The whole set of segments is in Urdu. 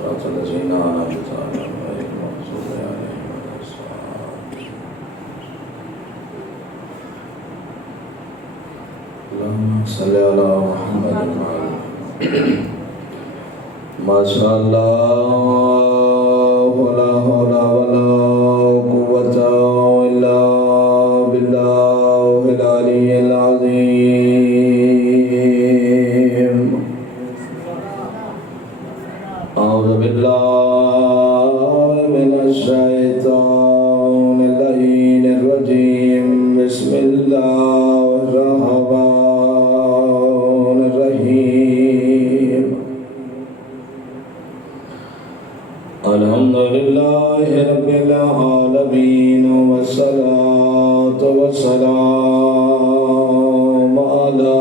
صراط الذين أنعمت عليهم غير المغضوب عليهم ولا الضالين. اللهم صل على محمد وعلى ما شاء الله لا حول ولا قوة إلا بالله العلي العظيم. أعوذ بالله من الشيطان اللعين الرجيم. بسم الله الرحمن الرحيم. الحمد لله رب العالمين والصلاة والسلام على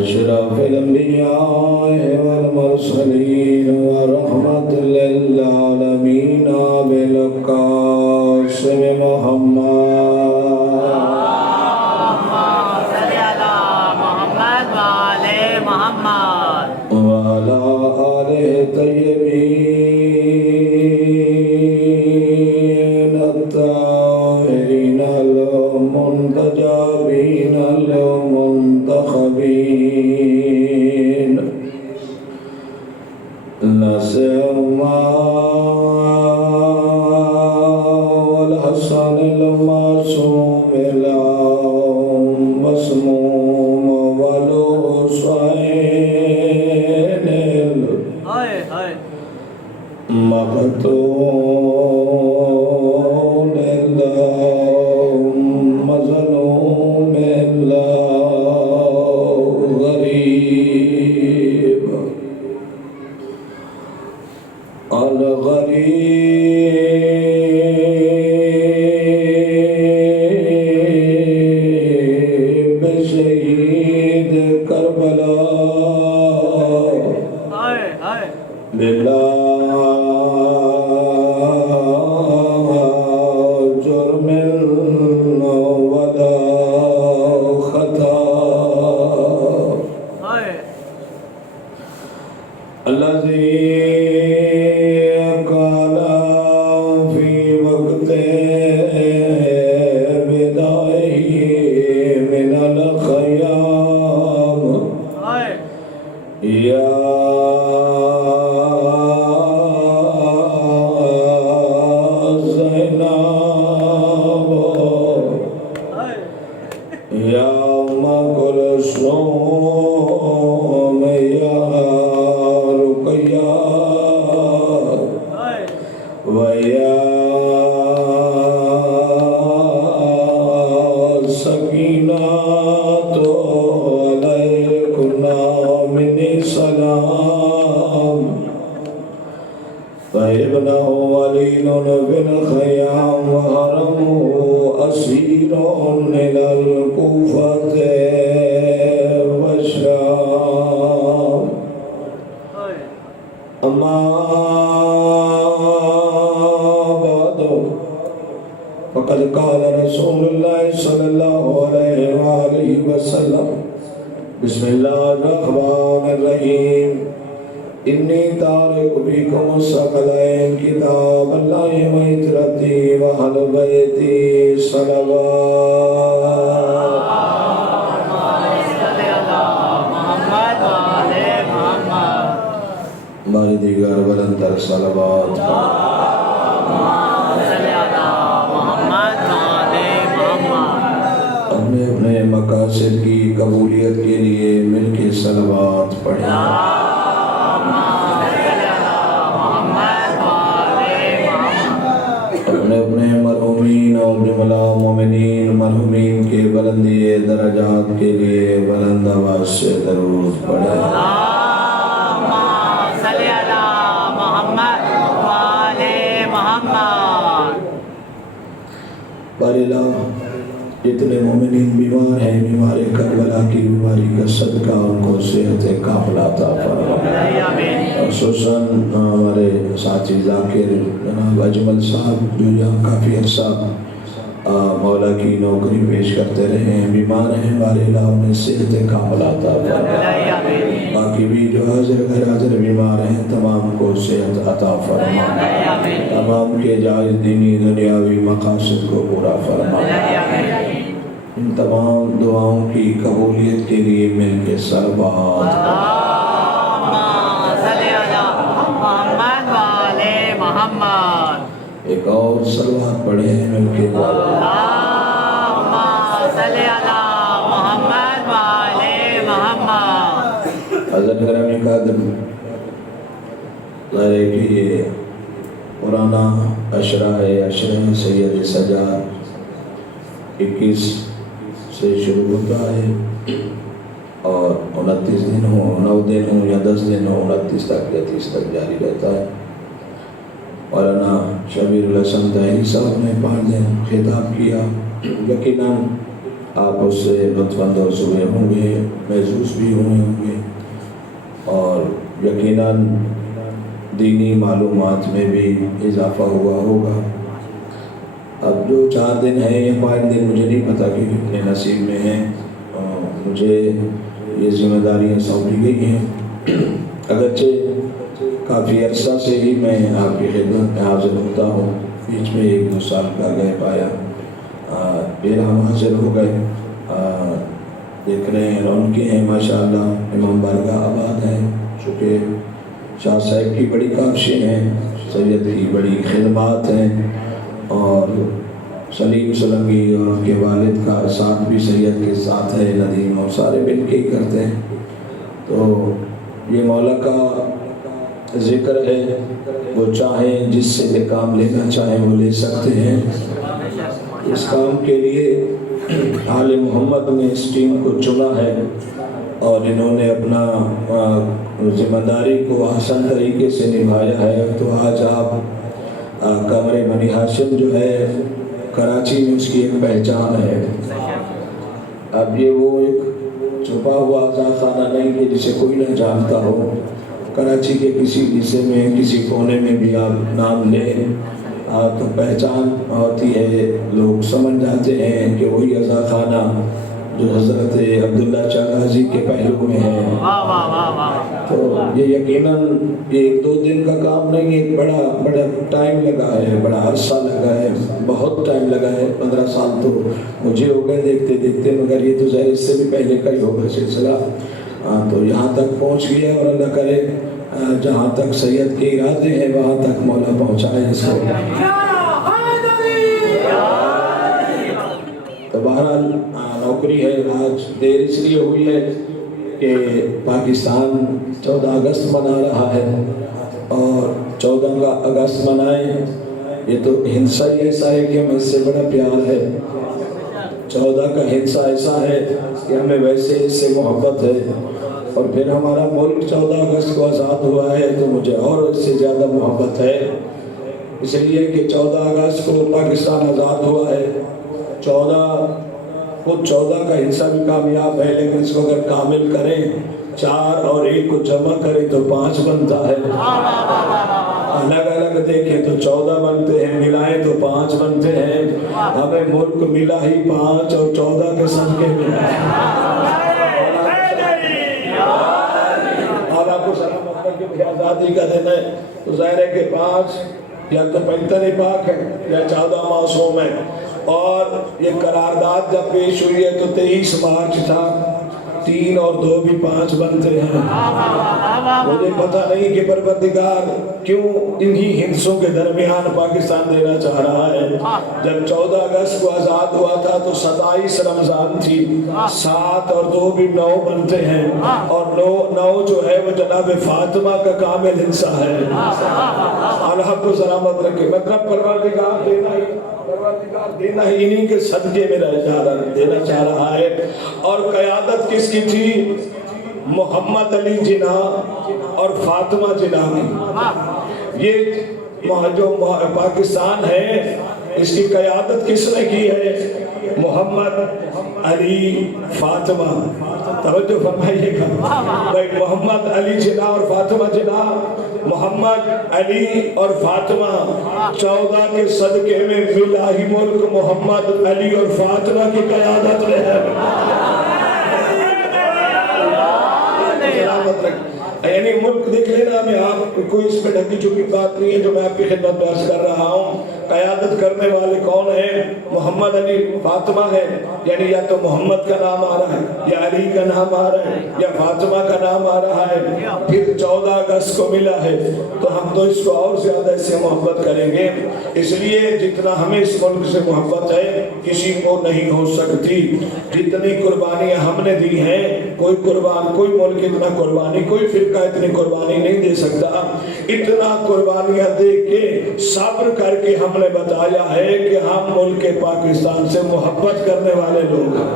أشرف الأنبياء والمرسلين ورحمة للعالمين بالقاسم محمد. صل على محمد وعلى محمد وعلى آله الطيبين الطاهرين المنتجبين المنتخبين لا سيما والحسن المعصوم المسموم والحسين المقتول المظلوم الغريب الغريب شهيد كربلاء بلا جرم ولا خطا الذي قال في وقت بدائه من الخيام يا زينب يا أم كلثوم يا رقية ويا سكينة عليكنا مني سلام. فابنه وليد بن خيام وهرمه أسير إلى الكوفة والشام. أما بعد فقد قال رسول الله صلى الله عليه وآله وسلم بسم الله الرحمن الرحيم. إني تارك بكم الثقلين كتاب الله وعترتي وأهل بيتي صلوات. ہماری دیگر بلندر صلوات اپنے اپنے مقاصد کی قبولیت کے لیے مل کے صلوات پڑھیں. اپنے اپنے مرحومین اور جملہ مومنین مرحومین کے بلندی درجات کے لیے بلند آواز سے درود پڑھیں. باری اللہ جتنے مومنین بیمار ہیں بیمار کربلا کی بیماری کا صدقہ ان کو صحت کاملہ عطا فرمائے. خصوصاً ہمارے ساتھی ذاکر جناب اجمل صاحب جو یہاں کافی عرصہ مولا کی نوکری پیش کرتے رہے ہیں. بیمار ہیں ہمارے اللہ انہیں صحت کاملہ عطا فرما. باقی بھی جو حاضر غیر حاضر بیمار ہیں تمام کو صحت عطا فرما. تمام کے جائز دینی دنیاوی مقاصد کو پورا فرما. ان تمام دعاؤں کی قبولیت کے لیے مل کے سربات ایک اور سلوات پڑھے ہیں مل کے حضرت گرامی قادر. ظاہر ہے کہ یہ پرانا عشرہ ہے، عشرہ سید سجاد 21 سے شروع ہوتا ہے اور 29 دن ہوں، 9 دن ہوں یا 10 دن ہوں، 29 تک یا 30 تک جاری رہتا ہے. مولانا شبیر الحسن طاہری صاحب نے 5 دن خطاب کیا. یقیناً آپ اس سے لطف اندوز ہوئے ہوں گے، محسوس بھی ہوئے ہوں گے اور یقیناً دینی معلومات میں بھی اضافہ ہوا ہوگا. اب جو 4 دن ہیں یا 5 دن مجھے نہیں پتا کہ کتنے نصیب میں ہیں. مجھے یہ ذمہ داریاں سونپی گئی ہیں. اگرچہ کافی عرصہ سے ہی میں آپ کی خدمت میں حاضر ہوتا ہوں، بیچ میں 1-2 سال کا گئے پایا، پھر ہم حاضر ہو گئے. دیکھ رہے ہیں رونقیں ہیں ماشاءاللہ. امام بارگاہ آباد ہیں، چونکہ شاہ صاحب کی بڑی کاوشیں ہیں، سید کی بڑی خدمات ہیں اور سلیم سلنگی اور ان کے والد کا ساتھ بھی سید کے ساتھ ہے، ندیم، اور سارے مل کے ہی کرتے ہیں. تو یہ مولا کا ذکر ہے، وہ چاہیں جس سے بھی کام لینا چاہیں وہ لے سکتے ہیں. اس کام کے لیے آل محمد نے اس ٹیم کو چنا ہے اور انہوں نے اپنا ذمہ داری کو آسان طریقے سے نبھایا ہے. تو آج آپ قمر بنی ہاشم جو ہے کراچی میں اس کی ایک پہچان ہے. اب یہ وہ ایک چھپا ہوا خانہ نہیں کہ جسے کوئی نہ جانتا ہو. کراچی کے کسی حصے میں کسی کونے میں بھی آپ نام لیں تو پہچان ہوتی ہے، لوگ سمجھ جاتے ہیں کہ وہی عزا خانہ جو حضرت عبداللہ چاغازی کے پہلو میں ہے. تو یہ یقیناً 1-2 دن کا کام نہیں ہے، بڑا ٹائم لگا ہے، بڑا عرصہ لگا ہے، بہت ٹائم لگا ہے. 15 سال تو مجھے ہو گئے دیکھتے دیکھتے، مگر یہ تو ظاہر اس سے بھی پہلے کا ہی ہوگا سلسلہ. تو یہاں تک پہنچ گیا اور اللہ کرے جہاں تک سید کے ارادے ہیں وہاں تک مولا پہنچائے اس کو. تو بہرحال نوکری ہے. آج دیر اس لیے ہوئی ہے کہ پاکستان 14 اگست منا رہا ہے اور 14 اگست منائیں. یہ تو ہنسا ہی ایسا ہے کہ ہمیں اس سے بڑا پیار ہے. 14 کا ہنسا ایسا ہے کہ ہمیں ویسے اس سے محبت ہے اور پھر ہمارا ملک 14 اگست کو آزاد ہوا ہے تو مجھے اور اس سے زیادہ محبت ہے. اس لیے کہ 14 اگست کو پاکستان آزاد ہوا ہے. 14 کا حصہ بھی کامیاب ہے، لیکن اس کو اگر کامل کریں 4 اور 1 کو جمع کریں تو 5 بنتا ہے. الگ الگ دیکھیں تو 14 بنتے ہیں، ملائیں تو 5 بنتے ہیں. ہمیں ملک ملا ہی 5 اور 14 کے صدقے میں. اور آپ کو سلامت کر کے آزادی کا دن ہے تو ظاہر ہے کہ 5 یا تو 75 پاک ہے یا 14 معصوم ہے. اور یہ قرارداد جب پیش ہوئی ہے تو 23 مارچ تھا. 3 اور 2 بھی 5 بنتے ہیں. مجھے پتہ نہیں کہ پروردگار کیوں انہی ہندسوں کے درمیان پاکستان دینا چاہ رہا ہے. جب 14 اگست کو آزاد ہوا تھا تو 27 رمضان تھی. 7 اور 2 بھی 9 بنتے ہیں اور 9 جو ہے وہ جناب فاطمہ کا کامل ہنسا ہے. اللہ کو سلامت رکھے. مطلب پروردگار دینا ہی انہی کے صدقے میں دینا چاہ رہا ہے. اور قیادت کس کی تھی؟ محمد علی جناح اور فاطمہ جناح کی. یہ جو پاکستان ہے اس کی قیادت کس نے کی ہے؟ محمد علی فاطمہ. توجہ فرمائیے گا بھائی، محمد علی جناح اور فاطمہ جناح، محمد علی اور فاطمہ 14 کے صدقے میں ملا ہی ملک محمد علی اور فاطمہ کی قیادت میں ہے۔ سلامت رکھ، یعنی ملک دیکھ لینا میں، آپ کوئی اس میں ڈھکی چکی بات نہیں ہے جو میں آپ کی خدمت میں عرض کر رہا ہوں۔ قیادت کرنے والے کون ہیں؟ محمد علی، فاطمہ ہے، یعنی یا تو محمد کا نام آ رہا ہے، یا علی کا نام آ رہا ہے، یا فاطمہ کا نام آ رہا ہے، پھر 14 اگست کو ملا ہے، تو ہم تو اس کو اور زیادہ اس سے محبت کریں گے۔ اس لیے جتنا ہمیں اس ملک سے محبت ہے کسی کو نہیں ہو سکتی۔ جتنی قربانیاں ہم نے دی ہیں، کوئی ملک اتنا قربانی، کوئی فرقہ اتنی قربانی نہیں دے سکتا۔ اتنا قربانیاں دے کے صبر کر کے ہم نے بتایا ہے کہ ہم ملک پاکستان سے محبت کرنے والے لوگ ہیں،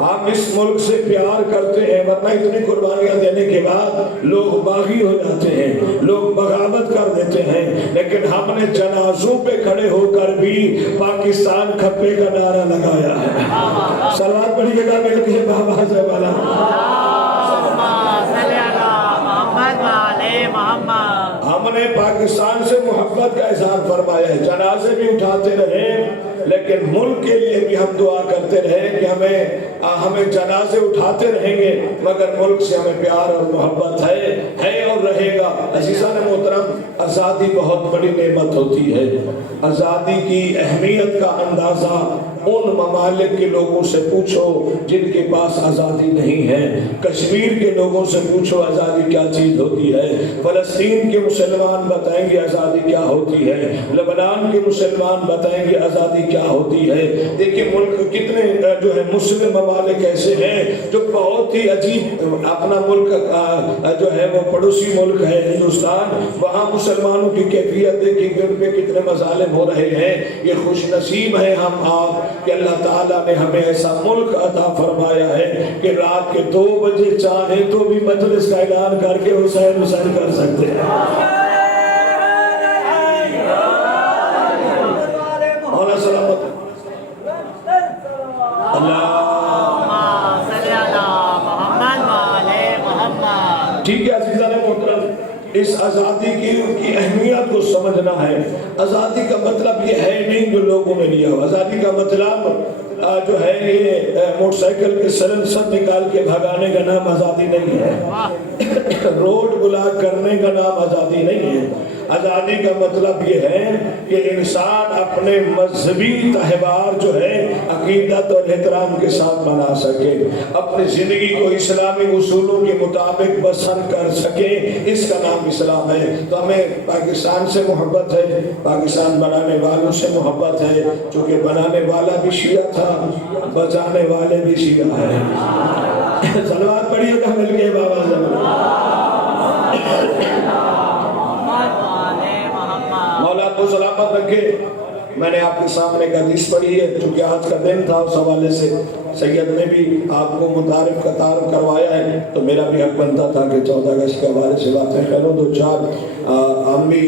ہم اس ملک سے پیار کرتے ہیں، ورنہ اتنی قربانیاں دینے کے بعد لوگ باغی ہو جاتے ہیں، لوگ بغاوت کر دیتے ہیں، لیکن ہم نے جنازوں پہ کھڑے ہو کر بھی پاکستان کھپے کا نعرہ لگایا ہے۔ صلوات پڑھیے گا مل کے بابا سے والا۔ ہم نے پاکستان سے محبت کا اظہار فرمایا ہے، جنازے بھی اٹھاتے رہے، لیکن ملک کے لیے بھی ہم دعا کرتے رہے کہ ہمیں جنازے اٹھاتے رہیں گے، مگر ملک سے ہمیں پیار اور محبت ہے اور رہے گا۔ عزیزان محترم، آزادی بہت بڑی نعمت ہوتی ہے۔ آزادی کی اہمیت کا اندازہ ان ممالک کے لوگوں سے پوچھو جن کے پاس آزادی نہیں ہے۔ کشمیر کے لوگوں سے پوچھو آزادی کیا چیز ہوتی ہے، فلسطین کے مسلمان بتائیں گے آزادی کیا ہوتی ہے، لبنان کے مسلمان بتائیں گے آزادی کیا ہوتی ہے۔ دیکھیں ملک کتنے جو ہے مسلم ممالک ایسے ہیں جو بہت ہی عجیب، اپنا ملک جو ہے وہ پڑوسی ملک ہے ہندوستان، وہاں مسلمانوں کی کیفیت دیکھی کہ ان پہ کتنے مظالم ہو رہے ہیں۔ یہ خوش نصیب ہیں ہم آپ کہ اللہ تعالیٰ نے ہمیں ایسا ملک عطا فرمایا ہے کہ رات کے 2 بجے چاہے تو بھی مجلس کا اعلان کر کے حسین حسین کر سکتے ہیں۔ مولا سلامت ٹھیک ہے عزیزان محترم، اس آزادی کی اہمیت کو سمجھنا ہے۔ آزادی کا مطلب یہ ہے نہیں جو لوگوں نے لیا ہو، آزادی کا مطلب جو ہے یہ موٹر سائیکل کے سلنسر نکال کے بھگانے کا نام آزادی نہیں ہے، روڈ بلاک کرنے کا نام آزادی نہیں ہے۔ آزادی کا مطلب یہ ہے کہ انسان اپنے مذہبی تہوار جو ہے عقیدت اور احترام کے ساتھ منا سکے، اپنی زندگی کو اسلامی اصولوں کے مطابق بسر کر سکے، اس کا نام اسلام ہے۔ تو ہمیں پاکستان سے محبت ہے، پاکستان بنانے والوں سے محبت ہے، چونکہ بنانے والا بھی شیعہ تھا، بچانے والے بھی شیعہ ہیں۔ صلوات پڑھیے گا مل کے بابا زمان۔ مولا تو سلامت رکھے۔ میں نے آپ کے سامنے ایک حدیث پڑھی ہے، چونکہ آج کا دن تھا، اس حوالے سے سید نے بھی آپ کو متعارف کا تعارف کروایا ہے، تو میرا بھی حق بنتا تھا کہ 14 اگست کے حوالے سے باتیں کروں۔ 2-4 ہم بھی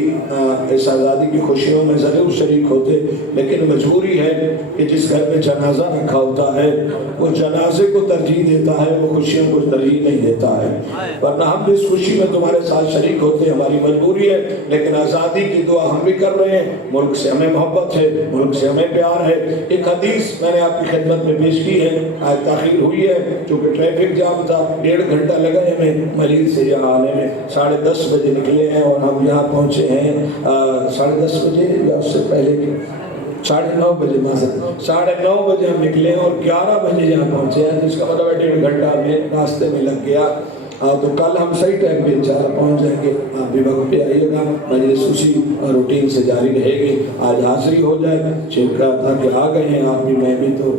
اس آزادی کی خوشیوں میں ضرور شریک ہوتے، لیکن مجبوری ہے کہ جس گھر میں جنازہ رکھا ہوتا ہے وہ جنازے کو ترجیح دیتا ہے، وہ خوشیوں کو ترجیح نہیں دیتا ہے، ورنہ ہم بھی اس خوشی میں تمہارے ساتھ شریک ہوتے، ہماری مجبوری ہے۔ لیکن آزادی کی دعا ہم بھی کر رہے ہیں، ملک سے ہمیں محبت ہے، ملک سے ہمیں پیار ہے۔ ایک حدیث میں نے آپ کی خدمت میں پیش کی ہے، آج تاخیر ہوئی ہے چونکہ ٹریفک جام تھا، 1.5 گھنٹہ لگا ہے ہمیں ملیل سے یہاں آنے میں، 10:30 بجے نکلے ہیں اور ہم یہاں پہنچے ہیں 10:30 بجے یا اس سے پہلے 9:30 بجے، 9:30 بجے ہم نکلے ہیں اور 11 بجے یہاں پہنچے ہیں، جس کا مطلب 1.5 گھنٹہ ہمیں راستے میں لگ گیا۔ تو کل ہم صحیح ٹائم پہ انشاءاللہ پہنچ جائیں گے، آپ بھی وقت پہ آئیے گا، مجلس اسی روٹین سے جاری رہے گی۔ آج حاضری ہو جائے، شرکا تھا کہ آ گئے ہیں آپ بھی، میں بھی، تو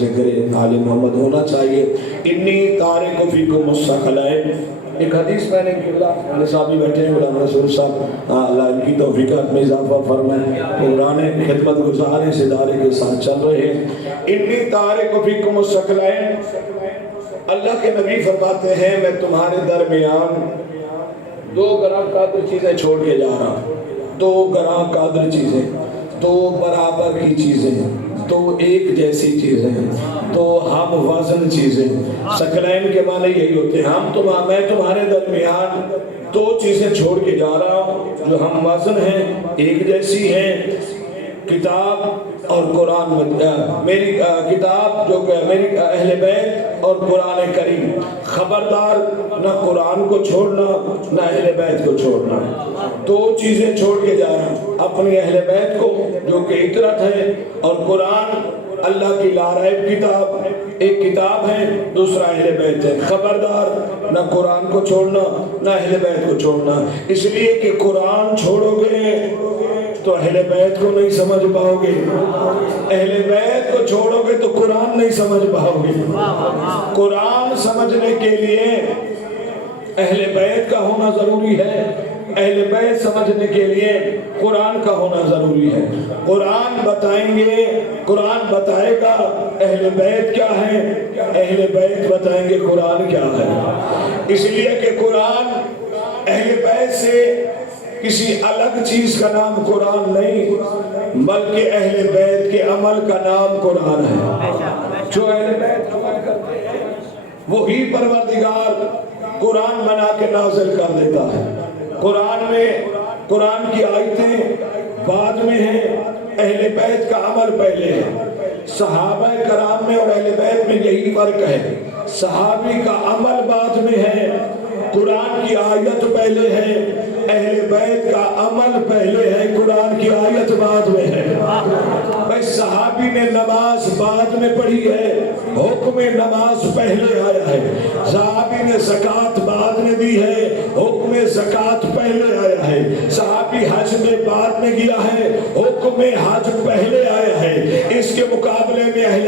ذکر آل محمد ہونا چاہیے۔ انی تارک فیکم الثقلین، ایک حدیث میں نے کہ اللہ علیہ صاحب بھی بیٹھے ہیں، غلام رسول صاحب، اللہ ان کی توفیقات میں اضافہ فرمائے، قرآن خدمت گزار اس ادارے کے ساتھ چل رہے ہیں۔ انی تارک فیکم الثقلین، اللہ کے نبی فرماتے ہیں میں تمہارے درمیان 2 گراں قادر چیزیں چھوڑ کے جا رہا ہوں، 2 گراں قادر چیزیں، 2 برابر کی چیزیں، دو ایک جیسی چیزیں، دو ہم وزن چیزیں، ثقلین کے معنی یہی ہوتے ہیں، میں تمہارے درمیان دو چیزیں چھوڑ کے جا رہا ہوں جو ہم وزن ہیں، ایک جیسی ہیں، کتاب اور قرآن، میری کتاب جو کہ میری اہل بیت اور قرآن کریم۔ خبردار نہ قرآن کو چھوڑنا نہ اہل بیت کو چھوڑنا، دو چیزیں چھوڑ کے جا رہا ہوں، اپنی اہل بیت کو جو کہ اطرت ہے، اور قرآن اللہ کی لاریب کتاب، ایک کتاب ہے، دوسرا اہل بیت ہے۔ خبردار نہ قرآن کو چھوڑنا نہ اہل بیت کو چھوڑنا، اس لیے کہ قرآن چھوڑو گے تو اہل بیت کو نہیں سمجھ پاؤ گے، اہل بیت کو چھوڑو گے تو قرآن نہیں سمجھ پاؤ گے۔ قرآن سمجھنے کے لیے اہل بیت کا ہونا ضروری ہے، اہل بیت سمجھنے کے لیے قرآن کا ہونا ضروری ہے۔ قرآن بتائیں گے، قرآن بتائے گا اہل بیت کیا ہے، اہل بیت بتائیں گے قرآن کیا ہے، اس لیے کہ قرآن اہل بیت سے کسی الگ چیز کا نام قرآن نہیں، بلکہ اہل بیت کے عمل کا نام قرآن ہے۔ جو اہل بیت عمل کرتے ہیں وہی پروردگار قرآن بنا کے نازل کر دیتا ہے۔ قرآن میں قرآن کی آیتیں بعد میں ہیں، اہل بیت کا عمل پہلے ہے۔ صحابہ کرام میں اور اہل بیت میں یہی فرق ہے، صحابی کا عمل بعد میں ہے، قرآن کی آیت پہلے ہے، اہل بیت کا عمل پہلے ہے، قرآن کی آیت بعد میں ہے۔ بس صحابی نے نماز بعد میں پڑھی ہے، حکم نماز پہلے آیا ہے، صحابی نے زکوٰۃ بعد میں دی ہے، حکم زکوٰۃ پہلے آیا ہے، صحابی حج میں بعد میں گیا ہے، حکم حج پہلے آیا ہے۔ اس کے مقابلے میں اہل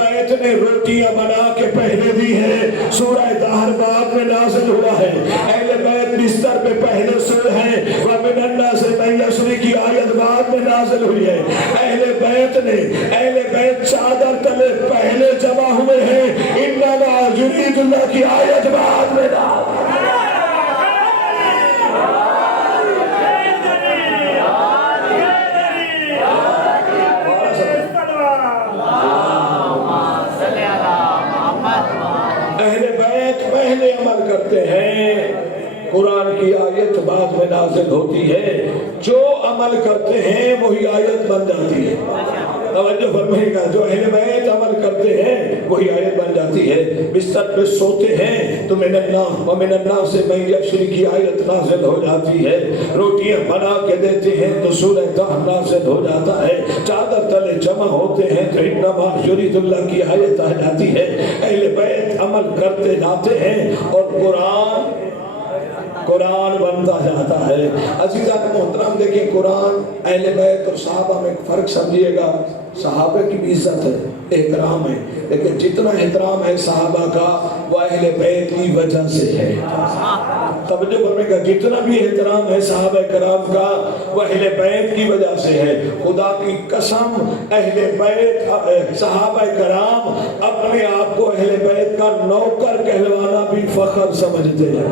بیت نے روٹیاں بنا کے پہلے دی ہے، سورہ دہر بعد میں نازل ہوا ہے، اہل بیت بستر پہ پہلے سوئے ہیں، وَمِنَ النَّاسِ مَن يَشْرِكُ کی آیت بعد میں نازل ہوئی ہے۔ اہل بیت چادر تلے پہلے جمع ہوئے ہیں، اِنَّمَا يُرِيدُ اللَّهُ کی آیت بعد میں نازل ہوئی ہے۔ اہل بیت پہلے عمل کرتے ہیں، قرآن کی آیت بعد میں نازل ہوتی ہے، جو عمل کرتے ہیں وہی آیت بن جاتی ہے۔ توجہ فرمائے گا، جو اہل بیت عمل کرتے ہیں وہی آیت بن جاتی ہے۔ بستر پہ سوتے ہیں تو من الناس من یشری کی آیت نازل ہو جاتی ہے، روٹیاں بنا کے دیتے ہیں تو سورہ دہر نازل ہو جاتا ہے، چادر تلے جمع ہوتے ہیں تو انما یرید اللہ کی آیت آ جاتی ہے۔ اہل بیت عمل کرتے جاتے ہیں اور قرآن بنتا جاتا ہے۔ عزیزان محترم دیکھیں، قرآن اہل بیت اور صحابہ میں فرق سمجھیے گا۔ صحابہ کی بھی عزت ہے، احترام ہے، لیکن جتنا احترام ہے صحابہ کا وہ اہل بیت کی وجہ سے ہے۔ توجہ فرمائے گا، جتنا بھی احترام ہے صحابہ کرام کا وہ اہل بیت کی وجہ سے ہے۔ خدا کی قسم، اہل بیت صحابہ کرام اپنے آپ کو اہل بیت کا نوکر کہلوانا بھی فخر سمجھتے ہیں۔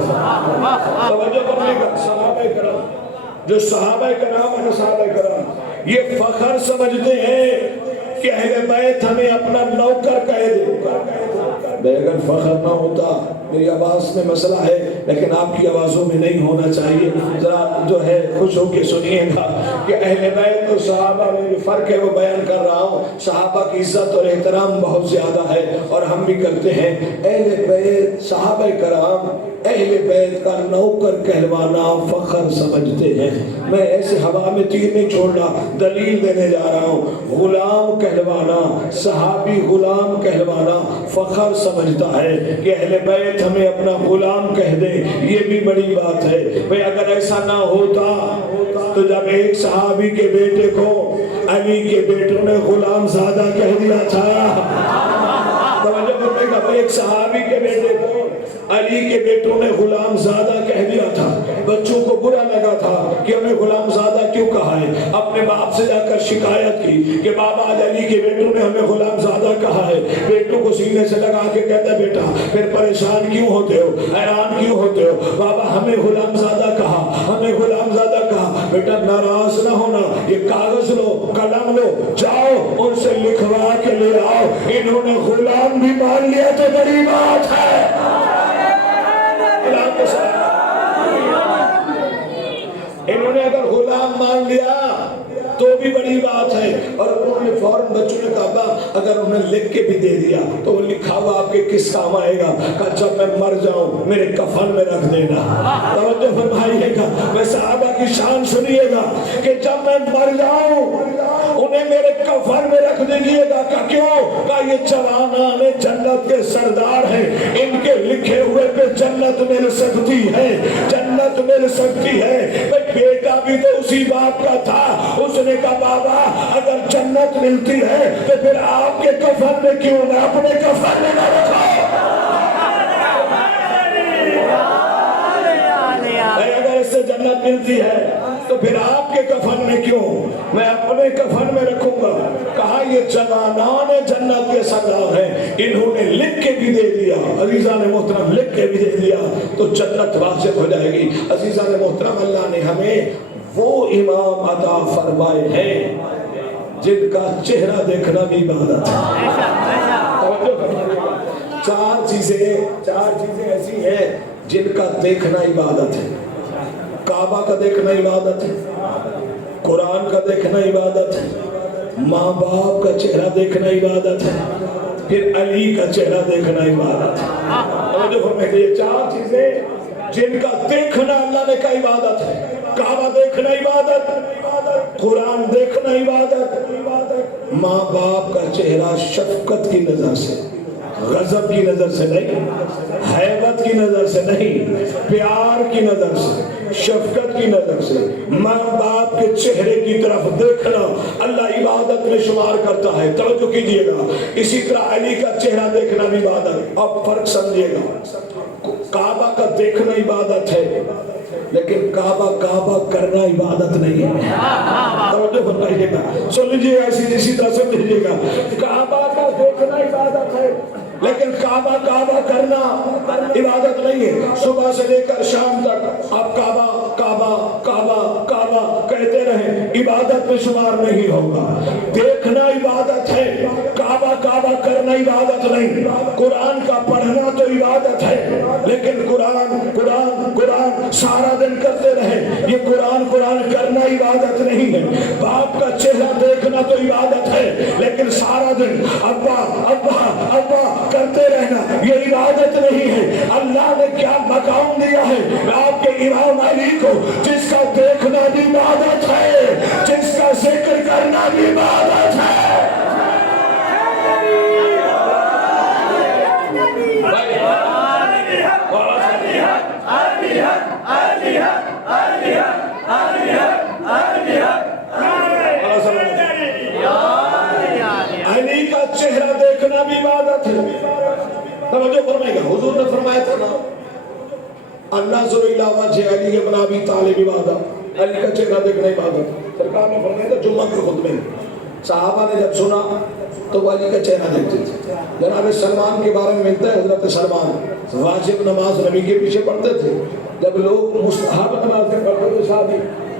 توجہ فرمائے گا، صحابہ کرام جو صحابہ کرام ہیں، صحابہ کرام یہ فخر سمجھتے ہیں کہ اہل بیت ہمیں اپنا نوکر کہہ دے۔ اگر فخر نہ ہوتا، میری آواز میں مسئلہ ہے لیکن آپ کی آوازوں میں نہیں ہونا چاہیے، ذرا جو ہے خوش ہو کے سنیے گا کہ اہل بیت اور صحابہ میں جو فرق ہے وہ بیان کر رہا ہوں۔ صحابہ کی عزت اور احترام بہت زیادہ ہے اور ہم بھی کرتے ہیں۔ اہل بیت صحابہ کرام اہل بیت کا نوکر کہلوانا فخر سمجھتے ہیں۔ میں ایسے ہوا میں تیر نہیں چھوڑنا، دلیل دینے جا رہا ہوں۔ غلام کہلوانا، صحابی غلام کہلوانا فخر سمجھتا ہے کہ اہل بیت ہمیں اپنا غلام کہہ دیں، یہ بھی بڑی بات ہے۔ بھئی اگر ایسا نہ ہوتا تو جب ایک صحابی کے بیٹے کو علی کے بیٹوں نے غلام زادہ کہہ دیا تھا، توجہ کرنے کا، ایک صحابی کے بیٹے کو علی کے بیٹوں نے غلام زادہ کہہ دیا تھا، بچوں کو برا لگا تھا کہ ہمیں غلام زادہ کیوں کہا ہے۔ اپنے باپ سے جا کر شکایت کی کہ بابا آج علی کے بیٹوں نے ہمیں غلام زادہ کہا ہے۔ بیٹوں کو سینے سے لگا کے کہتا ہے، بیٹا پھر پریشان کیوں ہوتے ہو، حیران کیوں ہوتے ہو، بابا ہمیں غلام زادہ کہا، ہمیں غلام زادہ کہا۔ بیٹا ناراض نہ ہونا، یہ کاغذ لو، قلم لو، جاؤ ان سے لکھوا کے لے آؤ۔ انہوں نے غلام بھی مان لیا تو بڑی بات ہے۔ انہوں نے اگر غلام مان لیا تو بھی بڑی بات ہے۔ اور انہوں نے فوراً بچوں نے کہا اگر انہیں لکھ کے بھی دے دیا تو وہ لکھا ہوا آپ کے کس کام آئے گا؟ کہا جب میں مر جاؤں میرے کفن میں رکھ دینا۔ توجہ فرمائیے گا، میں صحابہ کی شان سنیے گا کہ جب میں مر جاؤں انہیں میرے کفن میں رکھ دیجیے گا۔ کہ کیوں؟ کہ یہ جوانان جنت کے سردار ہیں، ان کے لکھے ہوئے پہ جنت مل سکتی ہے، جنت مل سکتی ہے۔ بیٹا بھی تو اسی باپ کا تھا، اس نے کہا بابا اگر جنت ملتی ہے تو پھر آپ کے کفن میں کیوں نہ اپنے کفن میں نہ رکھو؟ اگر اس سے جنت ملتی ہے تو پھر آپ کے کفن میں کیوں، میں اپنے کفن میں رکھوں گا۔ کہا یہ جوانان جنت کے سردار ہیں، انہوں نے لکھ کے بھی دے دیا، عزیزان محترم لکھ کے بھی دے دیا تو جنت واجب ہو جائے گی۔ عزیزان محترم اللہ نے ہمیں وہ امام عطا فرمائے ہیں جن کا چہرہ دیکھنا بھی عبادت ہے۔ چار چیزیں ایسی ہیں جن کا دیکھنا عبادت ہے۔ کعبہ کا دیکھنا عبادت ہے، قرآن کا دیکھنا عبادت ہے، ماں باپ کا چہرہ دیکھنا عبادت ہے، پھر علی کا چہرہ دیکھنا عبادت ہے۔ یہ چار چیزیں جن کا دیکھنا اللہ نے کہا عبادت ہے۔ کعبہ دیکھنا عبادت، قرآن دیکھنا عبادت، ماں باپ کا چہرہ شفقت کی نظر سے، غضب کی نظر سے نہیں، ہیبت کی نظر سے نہیں، پیار کی نظر سے، شفقت کی نظر سے ماں باپ کے چہرے کی طرف دیکھنا اللہ عبادت میں شمار کرتا ہے۔ توجہ کیجئے گا، اسی طرح علی کا چہرہ دیکھنا بھی عبادت۔ اب فرق سمجھیے گا، کعبہ کا دیکھنا عبادت ہے لیکن کعبہ کرنا عبادت نہیں ہے۔ توجہ فرمائیے گا، سن لیجیے گا، اسی طرح سن لیجیے گا، کعبہ کا دیکھنا عبادت ہے لیکن کعبہ کرنا عبادت نہیں ہے۔ صبح سے لے کر شام تک آپ کعبہ کعبہ کعبہ کعبہ کہتے رہیں، عبادت میں شمار نہیں ہوگا۔ دیکھنا عبادت ہے، کعبہ کرنا عبادت نہیں۔ قرآن کا پڑھنا تو عبادت ہے لیکن قرآن سارا دن کرتے رہے، یہ قرآن کرنا عبادت نہیں ہے۔ باپ کا چہرہ دیکھنا تو عبادت ہے لیکن سارا دن ابا کرتے رہنا یہ عبادت نہیں ہے۔ اللہ نے کیا مقام دیا ہے آپ کے امام علی کو، جس کا دیکھنا بھی عبادت ہے، جس کا ذکر کرنا بھی عبادت ہے۔ علی کا چہرہ دیکھنا بھی عبادت ہے۔ توجہ فرمائے گا، حضور نے فرمایا تھا نا اللہ ذو الہ وجہ علی ابن ابی طالب عبادت، علی کا چہرہ دیکھنا عبادت۔ سرکار نے فرمایا تھا جمعہ کے خطبے میں، صحابہ نے جب سنا تو وہ علی کا چہرہ دیکھتے تھے۔ جناب سلمان کے بارے میں ملتا ہے، حضرت سلمان واجب نماز نبی کے پیچھے پڑھتے تھے، جب لوگ مستحب نماز پڑھتے تھے شادی،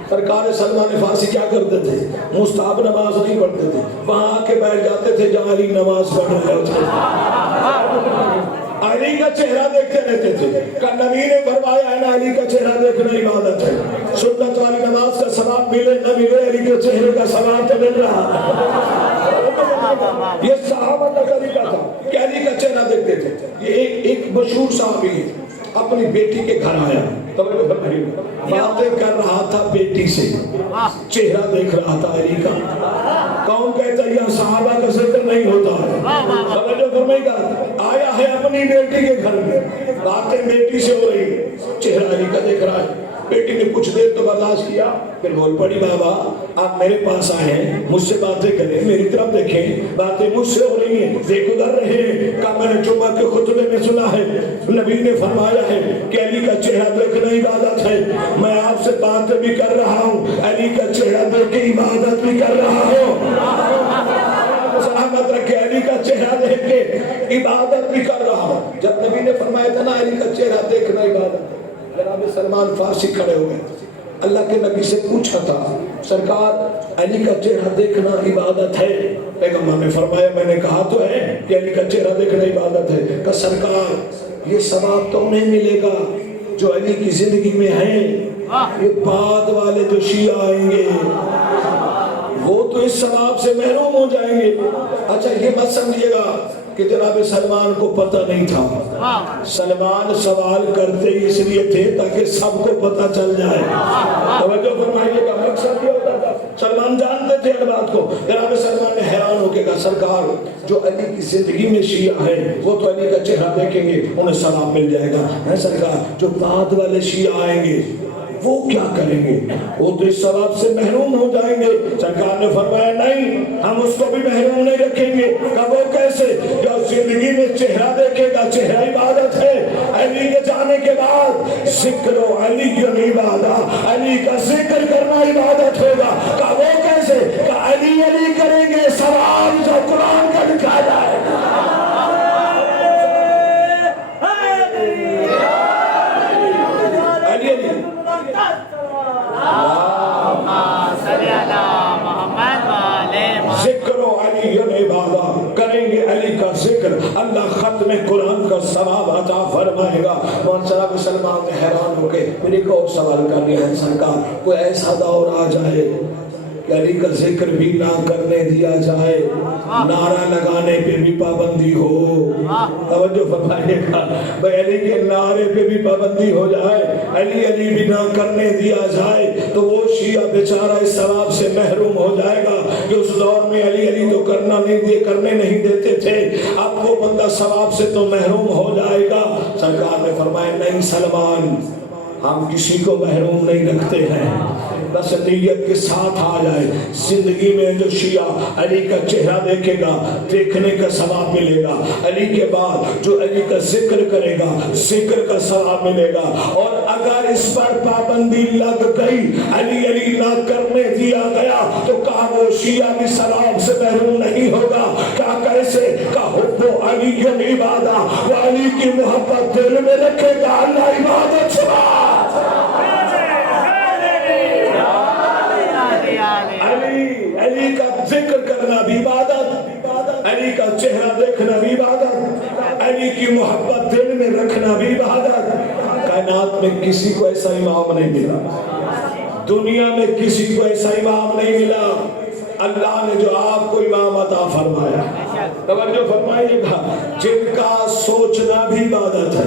سرکار سلمان فارسی کیا کرتے تھے؟ مستحب نماز نہیں پڑھتے تھے، وہاں آ کے بیٹھ جاتے تھے جہاں علی نماز پڑھ رہے تھے، علی کا چہرہ دیکھتے رہتے تھے۔ کہ نبی نے فرمایا ہے نا علی کا چہرہ دیکھنا عبادت ہے۔ سنت والی نماز کا ثواب ملے نہ ملے، علی کے چہرے کا ثواب تو مل رہا ہے۔ یہ صحابہ کا طریقہ تھا کہ علی کا چہرہ دیکھتے تھے۔ یہ ایک مشہور صحابی ہے، اپنی بیٹی کے گھر آیا، باتیں کر رہا تھا بیٹی سے، چہرہ دیکھ رہا تھا علی کا۔ کون کہتا ہے یہ صحابہ کا ذکر نہیں ہوتا ہے؟ توجہ فرمائے گا، آیا ہے اپنی بیٹی کے گھر میں، باتیں بیٹی سے ہو رہی، چہرہ علی کا دیکھ رہا ہے۔ بیٹی نے کچھ دیر تو برداشت کیا، پھر بول پڑی بابا آپ میرے پاس آئے ہیں، مجھ سے باتیں کریں، میری طرف دیکھیں، باتیں مجھ سے ہو رہی ہیں، دیکھ ادھر رہے ہیں۔ کہا میں نے جمعہ کے خطبے میں سنا ہے نبی نے فرمایا ہے کہ علی کا چہرہ دیکھنا عبادت ہے، میں آپ سے باتیں بھی کر رہا ہوں، علی کا چہرہ دیکھ کے عبادت بھی کر رہا ہوں۔ سلامت رکھے، علی کا چہرہ دیکھ کے عبادت بھی کر رہا ہوں۔ جب نبی نے فرمایا تھا نا علی کا چہرہ دیکھنا عبادت ہے، جناب سلمان فارسی کھڑے ہوئے، اللہ کے نبی سے پوچھا تھا سرکار علی کا چہرہ دیکھنا عبادت ہے؟ پیغمبر نے فرمایا میں نے کہا تو ہے کہ علی کا چہرہ دیکھنا عبادت ہے۔ کہ سرکار یہ ثواب تو انہیں ملے گا جو علی کی زندگی میں ہیں، یہ بعد والے جو شیعہ آئیں گے وہ تو اس ثواب سے محروم ہو جائیں گے۔ اچھا یہ مت سمجھیے گا کہ جناب سلمان کو پتہ نہیں تھا، سلمان سوال کرتے اس لیے تھے تاکہ سب کو پتہ چل جائے۔ توجہ فرمائیے گا، مقصد یہ ہوتا تھا سلمان جانتے تھے ہر بات کو۔ جناب سلمان نے حیران ہو کے کہا سرکار جو علی کی زندگی میں شیعہ ہیں وہ تو علی کا چہرہ دیکھیں گے انہیں ثواب مل جائے گا، ہے سرکار جو بعد والے شیعہ آئیں گے وہ کیا کریں گے؟ وہ تو اس ثواب سے محروم ہو جائیں گے۔ سرکار نے فرمایا نہیں، ہم اس کو بھی محروم نہیں رکھیں گے۔ کہ وہ کیسے؟ جو زندگی میں چہرہ دیکھے گا، چہرہ عبادت ہے، علی کے جانے کے بعد ذکر و علی کی عبادت، علی کا ذکر کرنا عبادت ہوگا۔ کہ وہ کیسے؟ کہ علی علی کریں گے، ثواب جو قرآن کا لکھا جائے گا۔ ذکر و علی عبادت کریں گے، علی کا ذکر، اللہ ختم قرآن کا ثواب عطا فرمائے گا۔ مولانا سلمان نے حیران ہو کے میرے کو اور سوال کر لیا ہے سرکار کوئی ایسا دور آ جائے کہ علی کا ذکر بھی نہ کرنے دیا جائے، نعرہ لگانے پہ بھی پابندی ہو۔ توجہ فرمائیے گا، بھئی علی کے نعرے پہ بھی پابندی ہو جائے، علی علی بھی نہ کرنے دیا جائے تو وہ شیعہ بیچارہ اس ثواب سے محروم ہو جائے گا کہ اس دور میں علی علی تو کرنے نہیں دیتے تھے، اب وہ بندہ ثواب سے تو محروم ہو جائے گا۔ سرکار نے فرمایا نہیں سلمان، ہم کسی کو محروم نہیں رکھتے ہیں، بس نیت کے ساتھ آ جائے۔ زندگی میں جو شیعہ علی کا چہرہ دیکھے گا دیکھنے کا ثواب ملے گا، علی کے بعد جو علی کا ذکر کرے گا ذکر کا ثواب ملے گا، اور اگر اس پر پابندی لگ گئی علی علی نہ کرنے دیا گیا تو کہا وہ شیعہ بھی ثواب سے محروم نہیں ہوگا۔ کیا کیسے؟ کہ حب علی عبادت، وہ علی کی محبت دل میں رکھے گا، اللہ عبادت چھوڑا۔ علی کا ذکر کرنا بھی عبادت، علی کا چہرہ دیکھنا بھی عبادت، علی کی محبت دل میں رکھنا بھی عبادت۔ کائنات میں کسی کو ایسا امام نہیں ملا، دنیا میں کسی کو ایسا امام نہیں ملا، اللہ نے جو آپ کو امام عطا فرمایا۔ توجہ فرمائیے گا، جن کا سوچنا بھی عبادت ہے،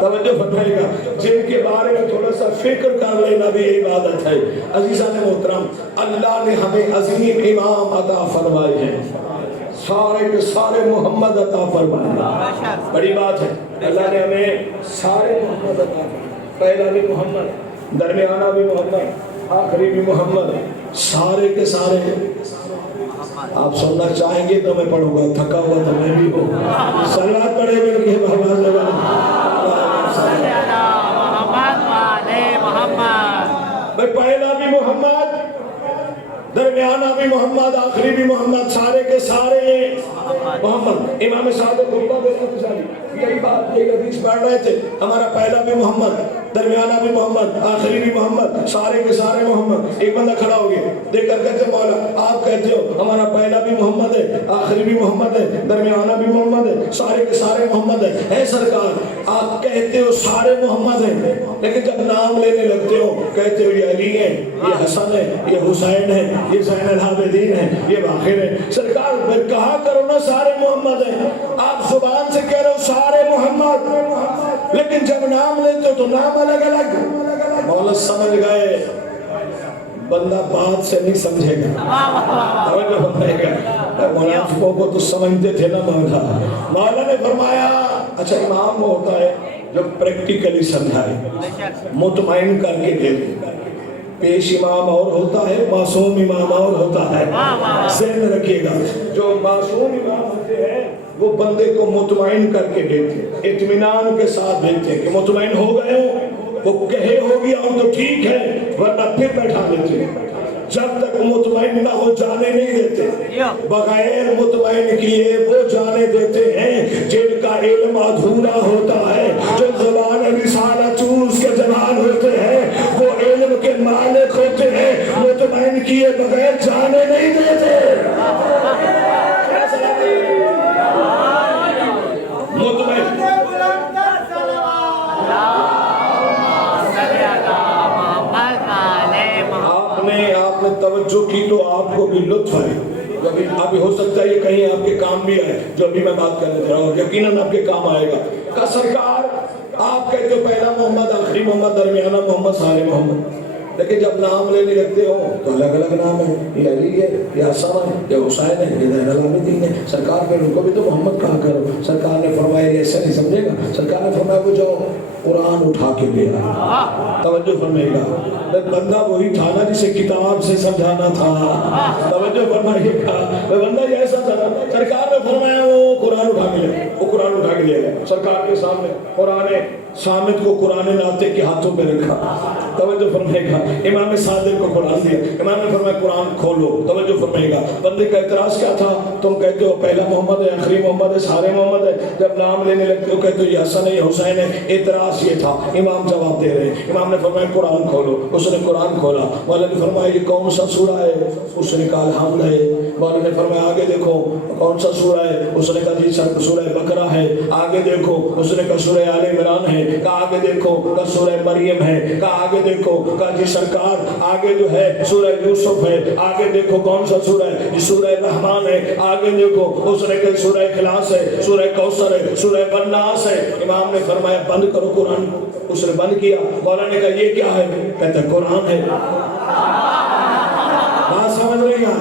توجہ فرمائیے گا، جن کے بارے میں تھوڑا سا فکر کر لینا بھی عبادت ہے۔ عزیزان محترم، اللہ نے ہمیں عظیم امام عطا فرمائے ہیں، سارے کے سارے محمد عطا فرمائے، بڑی بات ہے۔ اللہ نے ہمیں سارے محمد عطا فرمائے، پہلا بھی محمد، درمیانہ بھی محمد، آخری بھی محمد، سارے کے سارے۔ آپ سننا چاہیں گے تو میں پڑھوں گا، تھکا ہوا تو میں بھی ہوں۔ صلوات پڑھے مل کے محمد بھائی، پہلا بھی محمد، درمیانہ بھی محمد، آخری بھی محمد، سارے کے سارے محمد۔ امام صادق یہی بات، یہی حدیث پڑھ رہے تھے، ہمارا پہلا بھی محمد، درمیانہ بھی محمد، آخری بھی محمد، سارے کے سارے محمد۔ ایک بندہ کھڑا ہو گیا دیکھ کر کہتے مولا آپ کہتے ہو ہمارا پہلا بھی محمد ہے، آخری بھی محمد ہے، درمیانہ بھی محمد ہے، سارے کے سارے محمد ہے۔ اے سرکار آپ کہتے ہو سارے محمد ہیں، لیکن جب نام لینے لگتے ہو کہتے ہو یہ علی ہے، یہ حسن ہے، یہ حسین ہے، یہ زین العابدین ہے، یہ باقر ہے۔ سرکار پھر کہا کرو نا سارے محمد ہیں، آپ زبان سے کہہ رہے ہو سارے محمد، لیکن جب نام لیتے ہو تو نام الگ الگ۔ مولا سمجھ گئے، بندہ بات سے نہیں سمجھے گا، منافقوں کو تو سمجھتے تھے نا مولا۔ مولا نے فرمایا اچھا امام وہ ہوتا ہے جو پریکٹیکلی سمجھائے، مطمئن کر کے دے دے۔ پیش امام اور ہوتا ہے، معصوم امام اور ہوتا ہے۔ ذہن رکھیے گا، جو معصوم امام ہوتے ہیں وہ بندے کو مطمئن کر کے دیتے، اطمینان کے ساتھ دیتے کہ مطمئن ہو گئے ہو، وہ کہے ہو گیا ہوں تو ٹھیک ہے، ورنہ پھر بیٹھا دیتے۔ جب تک مطمئن نہ ہو جانے نہیں دیتے، بغیر مطمئن کیے وہ جانے دیتے ہیں جن کا علم ادھورا ہوتا ہے، جو زبان رسالہ چوز کے زبان ہوتے ہیں، وہ علم کے مال ابھی ہو سکتا ہے یہ کہیں آپ کے کام بھی آئے جو ابھی میں بات کرنے جا رہا ہوں، یقیناً آپ کے کام آئے گا۔ کہا سرکار آپ کہتے ہو پہلا محمد، آخری محمد، درمیانہ محمد، سارے محمد، لیکن جب نام لینے لگتے ہو تو الگ الگ نام ہے، یہ علی ہے، یہ حسن ہے، یہ حسین ہے، یہ زین العابدین ہے۔ سرکار پہ ان کو بھی تو محمد کہا کرو۔ سرکار نے فرمایا ایسا نہیں سمجھے گا، سرکار نے فرمایا وہ جو قرآن اٹھا کے گیا، توجہ فرمائے گا، بندہ وہی تھا نا جسے کتاب سے سمجھانا تھا، توجہ فرمائیے گا، بندہ ایسا تھا۔ سرکار نے فرمایا وہ قرآن اٹھا کے لے، وہ قرآن اٹھا کے لے گیا سرکار کے سامنے، قرآن صامت کو قرآن ناطق کے ہاتھوں پہ رکھا، توجہ فرمائے گا، امام صادق کو قرآن دیا، امام نے فرمایا قرآن کھولو، توجہ فرمائے گا۔ بندے کا اعتراض کیا تھا؟ تم کہتے ہو پہلا محمد ہے، آخری محمد ہے، سارے محمد ہے، جب نام لینے لگتے ہو کہتے ہو یہ حسن ہے، یہ حسین ہے، اعتراض یہ تھا۔ امام جواب دے رہے ہیں، امام نے فرمایا قرآن کھولو، اس نے قرآن کھولا، مولا نے فرمایا یہ کون سا سورہ ہے؟ اس نے کہا الحمد ہے۔ مولا نے فرمایا آگے دیکھو کون سا سورہ ہے؟ اس نے کہا جی سورہ بقرہ ہے۔ آگے دیکھو، اس نے کہا سورہ آل عمران ہے۔ کہا آگے دیکھو، کہا سورہ مریم ہے۔ کہا آگے دیکھو، کہا جی سرکار آگے جو ہے سورہ یوسف ہے۔ آگے دیکھو کون سا سورہ ہے؟ جی سورہ رحمان ہے۔ آگے دیکھو، اس نے کہا سورہ اخلاص ہے، سورہ کوثر ہے، سورہ والناس ہے۔ امام نے فرمایا بند کرو قرآن، اس نے بند کیا۔ مولا نے کہا یہ کیا ہے؟ کہتا ہے قرآن ہے۔ بات سمجھ رہی ہے؟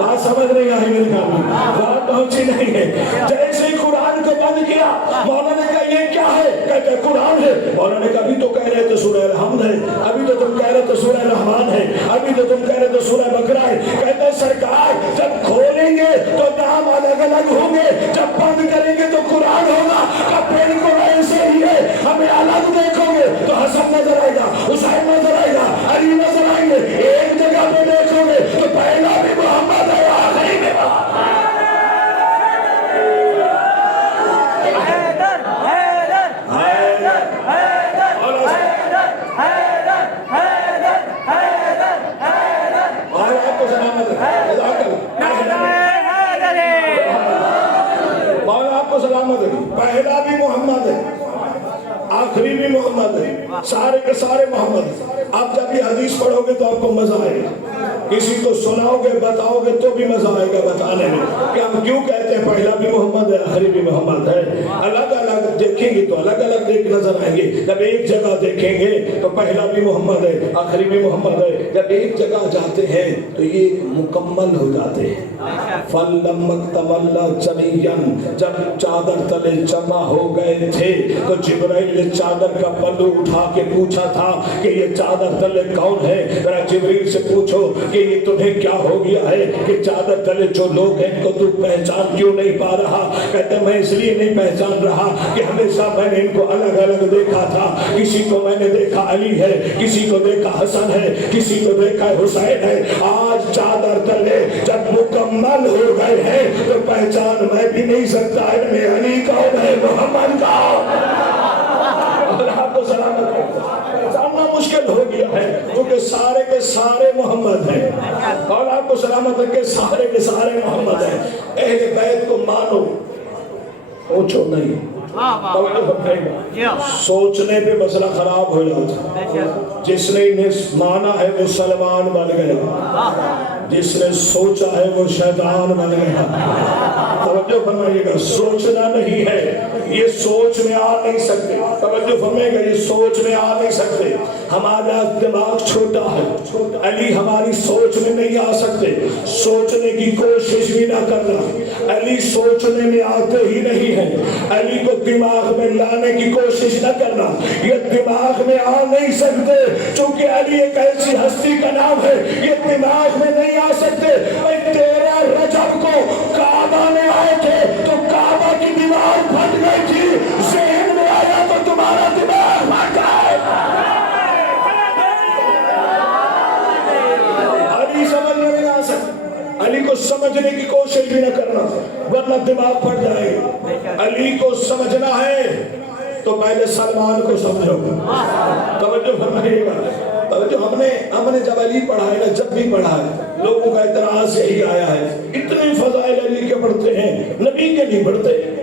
بات سمجھ رہی ہے میرے کام میں؟ بات پہنچی نہیں ہے۔ جیسے ہی قرآن کو بند کیا، مولا نے کہا یہ کیا ہے؟ کہتا ہے قرآن ہے۔ مولا نے کہا ابھی تو کہہ رہے تھے سورہ الحمد ہے، ابھی تو تم کہہ رہے تھے سورہ رحمان ہے، ابھی تو تم کہہ رہے تھے سورہ بقرہ ہے۔ کہتا ہے سرکار جب کھولیں گے تو نام الگ الگ ہوں گے، جب بند کریں گے تو قرآن ہوگا۔ کا پین کو ایسے ہی ہے، ہمیں الگ دیکھو گے تو حسن نظر آئے گا، حسین نظر آئے گا، علی نظر آئیں گے۔ ایک جگہ پہ دیکھو گے تو پہلا بھی محمد ہے، آخری بھی محمد ہے۔ پہلا بھی محمد ہے، آخری بھی محمد ہے، سارے کے سارے محمد ہیں۔ آپ جب یہ حدیث پڑھو گے تو آپ کو مزہ آئے گا، کسی کو سناؤ گے بتاؤ گے تو بھی مزہ آئے گا بتانے میں کہ ہم کیوں کہتے ہیں پہلا بھی محمد ہے، آخری بھی محمد ہے۔ الگ الگ دیکھیں گے تو الگ الگ دیکھ نظر آئیں گے، جب ایک جگہ دیکھیں گے تو پہلا بھی محمد ہے، آخری بھی محمد ہے۔ جب ایک جگہ جاتے ہیں تو یہ مکمل ہو جاتے ہیں۔ فَلَمَّ اكْتَمَلَّ جَنِيًّا، جب چادر تلے جمع ہو گئے تھے تو جبرائیل نے چادر کا پلو اٹھا کے پوچھا تھا کہ یہ چادر تلے کون ہے؟ ذرا جبرائیل سے پوچھو کہ یہ تمہیں کیا ہو گیا ہے کہ چادر تلے جو لوگ ہیں ان کو تو پہچان کیوں نہیں پا رہا؟ کہتے میں اس لیے نہیں پہچان رہا کہ ہمیشہ میں نے ان کو الگ الگ دیکھا تھا، کسی کو میں نے دیکھا علی ہے، کسی کو دیکھا حسن ہے، کسی کو دیکھا حسین ہے۔ آج چادر تلے جب مکمل ہو گئے ہیں تو پہچان میں بھی نہیں سکتا ابن علی کون ہے، محمد کون ہے۔ اور آپ کو سلامت پہچاننا مشکل ہو گیا ہے کیونکہ سارے کے سارے محمد ہیں، اور آپ کو سلامت ہے کہ سارے کے سارے محمد ہیں۔ اہل بیت کو مانو، پوچھو نہیں، سوچنے پہ مسئلہ خراب ہو جاتا ہے۔ جس نے انہیں مانا ہے وہ سلمان بن گیا، جس نے سوچا ہے وہ شیطان بن گیا۔ توجہ فرمائیے گا، سوچنا نہیں ہے، یہ سوچ میں آ نہیں سکتے۔ توجہ فرمائیے گا، یہ سوچ میں آ نہیں سکتے۔ ہمارا دماغ چھوٹا ہے، علی ہماری سوچ میں نہیں آ سکتے، سوچنے کی کوشش بھی نہ کرنا۔ علی سوچنے میں آتے ہی نہیں ہیں، علی کو دماغ میں لانے کی کوشش نہ کرنا، یہ دماغ میں آ نہیں سکتے چونکہ علی ایک ایسی ہستی کا نام ہے، یہ دماغ میں نہیں آ سکتے۔ 13 رجب کو کعبہ میں آئے تھے تو کعبہ کی دیوار پھٹ گئی تھی، ذہن میں آیا تو تمہارا دماغ پھٹ گئے۔ علی سمجھ میں نہیں آ سکتا، علی کو سمجھنے کی کوشش بھی نہ کرنا ورنہ دماغ پھٹ جائے گا۔ علی کو سمجھنا ہے تو پہلے سلمان کو سمجھو۔ توجہ فرمائیے گا، توجہ ہم نے جب علی پڑھا ہے نا، جب بھی پڑھا ہے لوگوں کا اعتراض یہی آیا ہے اتنے فضائل علی کے پڑھتے ہیں، نبی کے نہیں پڑھتے۔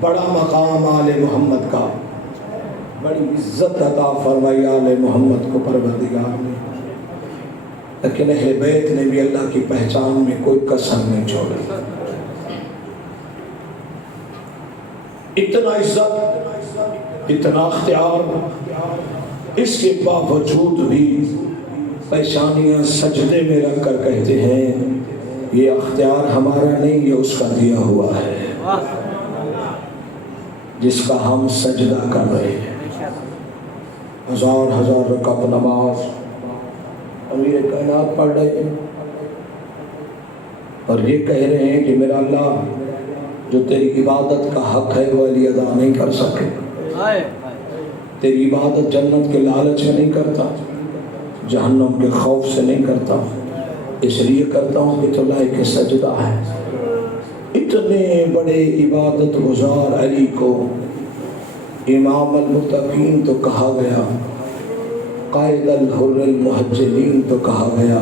بڑا مقام آل محمد کا، بڑی عزت عطا فرمائی آل محمد کو پروردگار نے، لیکن اہل بیت نے بھی اللہ کی پہچان میں کوئی کسر نہیں چھوڑی۔ اتنا عزت، اتنا اختیار، اس کے باوجود بھی پیشانیاں سجدے میں رکھ کر کہتے ہیں یہ اختیار ہمارا نہیں، یہ اس کا دیا ہوا ہے جس کا ہم سجدہ کر رہے ہیں۔ ہزار ہزار رکعت نماز امیر کائنات پڑھ رہے ہیں اور یہ کہہ رہے ہیں کہ میرا اللہ جو تیری عبادت کا حق ہے وہ علی ادا نہیں کر سکے، تیری عبادت جنت کے لالچ سے نہیں کرتا، جہنم کے خوف سے نہیں کرتا، اس لیے کرتا ہوں کہ تو لائق سجدہ ہے۔ اتنے بڑے عبادت گزار علی کو امام المتقین تو کہا گیا، قائد الحر المحجلین تو کہا گیا،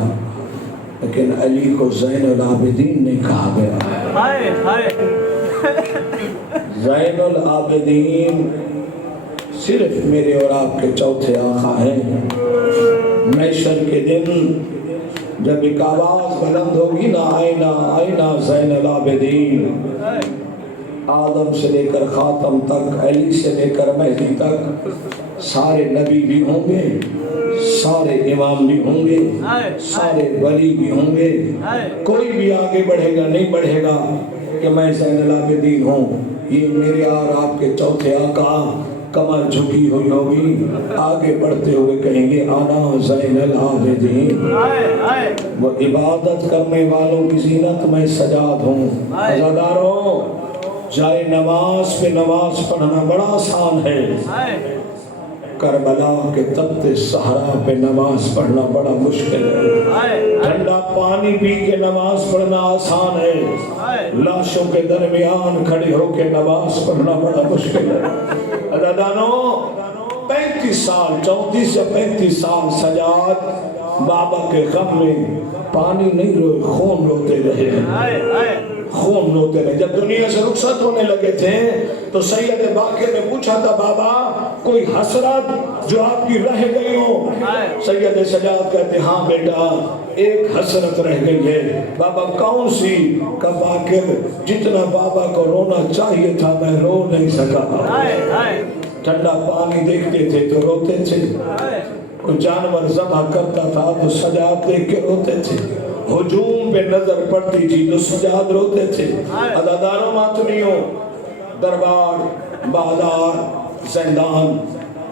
لیکن علی کو زین العابدین نہیں کہا گیا۔ زین العابدین صرف میرے اور آپ کے چوتھے آقا ہیں۔ محشر کے دن جب ایک آواز بلند ہوگی نا آئینہ آئینہ زین العابدین، آدم سے لے کر خاتم تک، علی سے لے کر مہدی تک، سارے نبی بھی ہوں گے، سارے امام بھی ہوں گے، سارے ولی بھی ہوں گے، کوئی بھی آگے بڑھے گا نہیں بڑھے گا کہ میں زین العابدین ہوں۔ یہ میرے اور آپ کے چوتھے آقا کمر جھکی ہوئی ہوگی، آگے بڑھتے ہوئے کہیں گے انا زین العابدین۔ وہ عبادت کرنے والوں کی زینت میں سجاد ہوں۔ عزاداروں، جائے نماز پہ نماز پڑھنا بڑا آسان ہے، کربلا کے تپتے صحرا پہ نماز پڑھنا بڑا مشکل ہے۔ ٹھنڈا پانی پی کے نماز پڑھنا آسان ہے، لاشوں کے درمیان کھڑے ہو کے نماز پڑھنا بڑا مشکل ہے۔ عزادانوں، 35 سال 34 سے 35 سال سجاد بابا کے غم میں پانی نہیں روئے، خون روتے رہے، خون روتے رہے۔ جب دنیا سے رخصت ہونے لگے تھے تو سید باقر نے پوچھا تھا بابا کوئی حسرت جو آپ کی رہ گئی ہو؟ سید سجاد کہتے ہاں بیٹا ایک حسرت رہ گئی ہے۔ بابا کون سی؟ کہ باقر جتنا بابا کو رونا چاہیے تھا میں رو نہیں سکا۔ ٹھنڈا پانی دیکھتے تھے تو روتے تھے، کوئی جانور ذبح کرتا تھا تو سجاد دیکھ کے روتے تھے، ہجوم پہ نظر پڑتی تھی تو سجاد روتے تھے۔ عزاداروں ماتمیوں، دربار، بازار، زندان،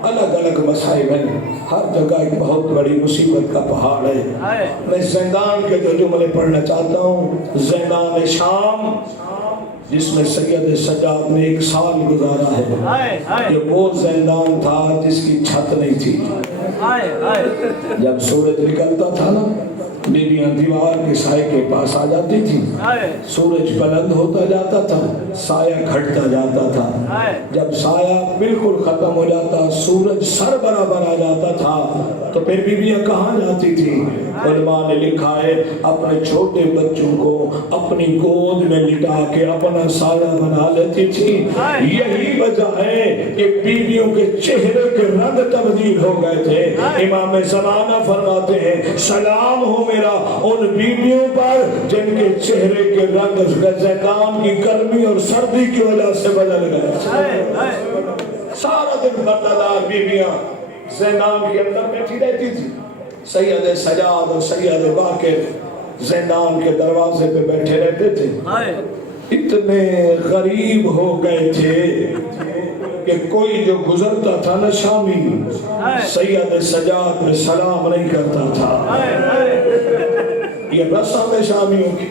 الگ الگ مسائل ہیں، ہر جگہ ایک بہت بڑی مصیبت کا پہاڑ ہے۔ میں زندان کے جو جملے پڑھنا چاہتا ہوں، زندان شام جس میں سید سجاد نے 1 سال گزارا ہے، یہ وہ زندان تھا جس کی چھت نہیں تھی۔ جب سورج نکلتا تھا نا، بیویاں دیوار کے سائے کے پاس آ جاتی تھی، سورج بلند ہوتا جاتا تھا، سایہ گھٹتا جاتا تھا، جب سایہ بالکل ختم ہو جاتا سورج سر برابر آ جاتا تھا تو پھر بیویاں کہاں جاتی تھی؟ علماء نے لکھا ہے اپنے چھوٹے بچوں کو اپنی گود میں لٹا کے اپنا سایہ بنا لیتی تھی۔ یہی وجہ ہے کہ بیویوں کے چہرے کے رنگ تبدیل ہو گئے تھے۔ امام زمانہ فرماتے ہیں سلام ہو میرا ان بیویوں پر جن کے چہرے کے رنگ زیتون کی گرمی اور سردی کی وجہ سے بدل گئے۔ سارا دن بردار بیویاں زندان کے اندر بیٹھی رہتی تھی، سید سجاد اور سید باقر زندان کے دروازے پہ بیٹھے رہتے تھے۔ اتنے غریب ہو گئے تھے کہ کوئی جو گزرتا تھا نا شامی، سید سجاد میں سلام نہیں کرتا تھا۔ یہ رسم ہے شامیوں کی،